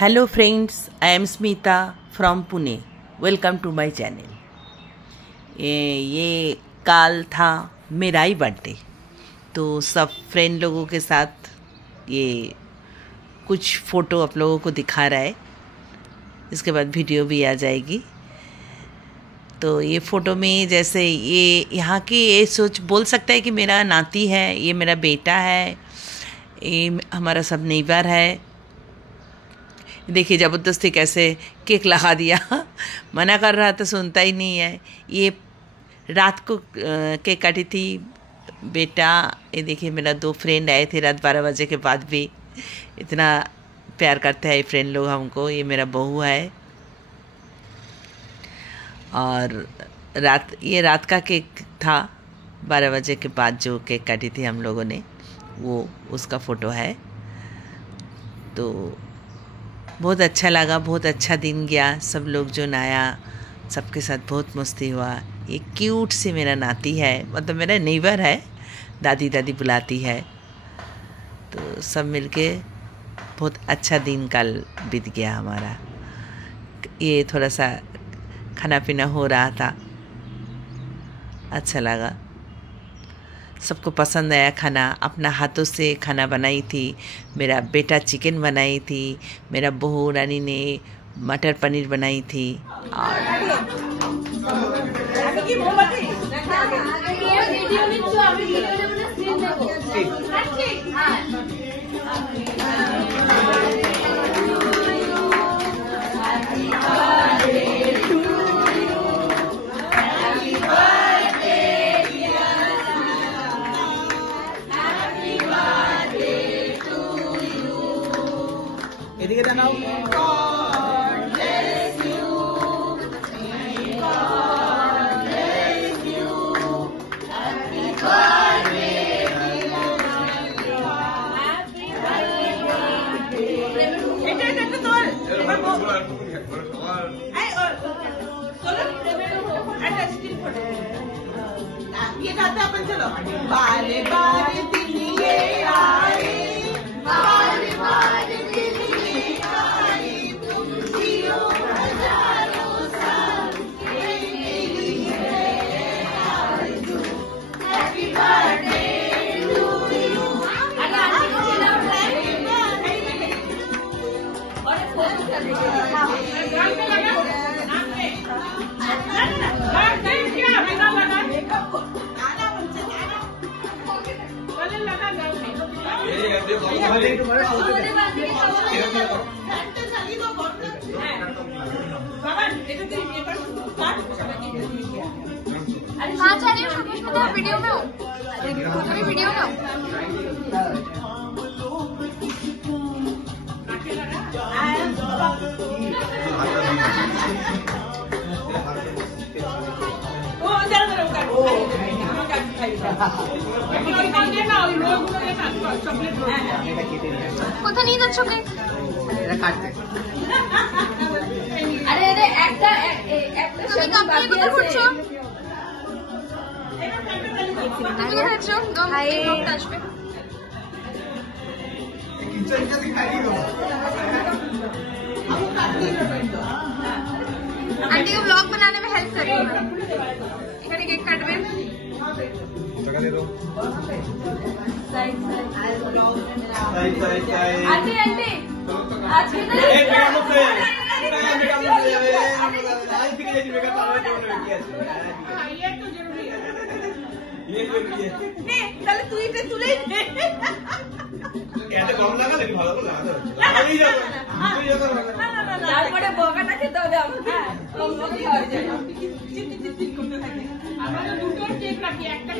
Hello friends, I am Smita from Pune. Welcome to my channel. ये काल था मेरा ही बर्थडे, तो सब फ्रेंड लोगों के साथ ये कुछ फ़ोटो आप लोगों को दिखा रहा है। इसके बाद वीडियो भी आ जाएगी। तो ये फ़ोटो में जैसे ये यहाँ की ये सोच बोल सकता है कि मेरा नाती है, ये मेरा बेटा है, ये हमारा सब नेबर है। देखिए ज़बरदस्ती कैसे केक लगा दिया मना कर रहा था, सुनता ही नहीं है। ये रात को केक काटी थी बेटा। ये देखिए मेरा 2 फ्रेंड आए थे रात 12 बजे के बाद भी। इतना प्यार करते हैं ये फ्रेंड लोग हमको। ये मेरा बहू है और ये रात का केक था। 12 बजे के बाद जो केक काटी थी हम लोगों ने, वो उसका फ़ोटो है। तो बहुत अच्छा लगा, बहुत अच्छा दिन गया। सब लोग जो आया सबके साथ बहुत मस्ती हुआ। ये क्यूट से मेरा नाती है, मतलब मेरा नेबर है, दादी दादी बुलाती है। तो सब मिलके बहुत अच्छा दिन कल बीत गया हमारा। ये थोड़ा सा खाना पीना हो रहा था, अच्छा लगा। सबको पसंद आया खाना। अपना हाथों से खाना बनाई थी। मेरा बेटा चिकन बनाई थी, मेरा बहू रानी ने मटर पनीर बनाई थी। और এদিকে জানাও। God bless you. God bless you. Happy birthday. Happy birthday. এটা তোর। এবার বল। এই চলো। একটা স্টিল ফটো। ये गाते अपन चलो। बारे बारे दिन ये आए, बारे बारे वीडियो में हो, वीडियो में हो। কোথা নিয়ে যাচ্ছ প্লিজ? আরে আরে একটা তুমি কাপড়ে কোথায় ঘুরছো? তুমি কোথায় যাচ্ছ? এই লোকটা আসবে। आंटी को ब्लॉग बनाने में हेल्प करिए। इधर केक काटवे। आंटी आंटी आज किधर ये तो जरूरी है। ये जरूरी है। नहीं चल तू इधर तुले कहते कम लगा लेकिन ভালো করে লাগা তারপরে বগাটা খেতে হবে আমাকে। আমাকে খাওয়া যায় না। চিট করতে থাকে। আমরা দুটো কেক রাখি, একটা